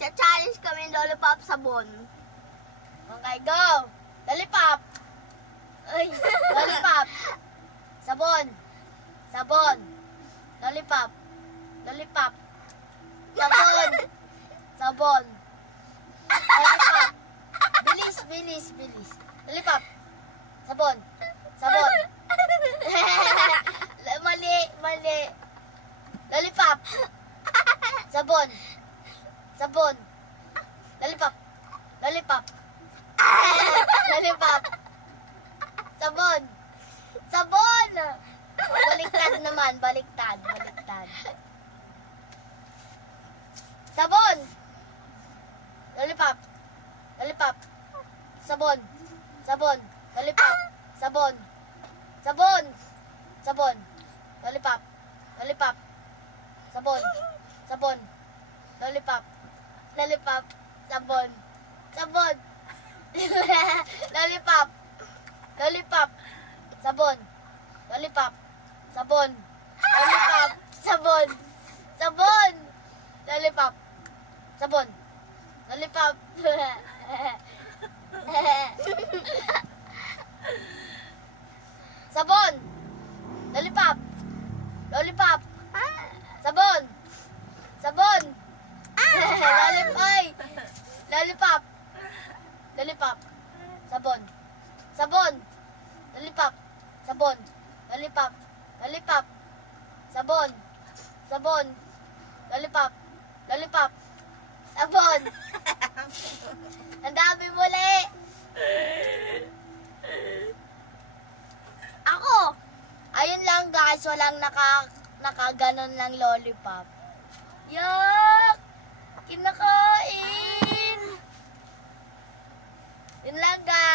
Cha-challenge kami ng lollipop sabon. Okay, go! Lollipop! Ay, lollipop! Sabon! Sabon! Lollipop! Lollipop! Sabon! Sabon! Lollipop! Bilis, bilis, bilis! Lollipop! Sabon! Sabon! Mali, mali! Lollipop! Sabon! Sabon! Lollipop! Lollipop! Lollipop! Sabon! Sabon! Baliktad naman, baliktad, baliktad. Sabon! Lollipop! Lollipop! Sabon! Sabon! Lollipop! Sabon! Sabon! Sabon! Lollipop! Lollipop! Sabon! Sabon! Lollipop! Lollipop! Sabon! Sabon! Lollipop! Lollipop! Sabon! Lollipop! Sabon! Lollipop! Sabon! Sabon! Lollipop! Sabon! Lollipop! Sabon! Lollipop! Lollipop! Sabon! Sabon! Lollipop! Lollipop! Lollipop! Sabon! Sabon! Lollipop! Sabon! Lollipop! Lollipop! Sabon! Sabon! Lollipop! Lollipop! Sabon! Ang dami muli! Ako! Ayun lang guys, walang nakaganon lang lollipop. Yak! Kinakain! Yun lang guys.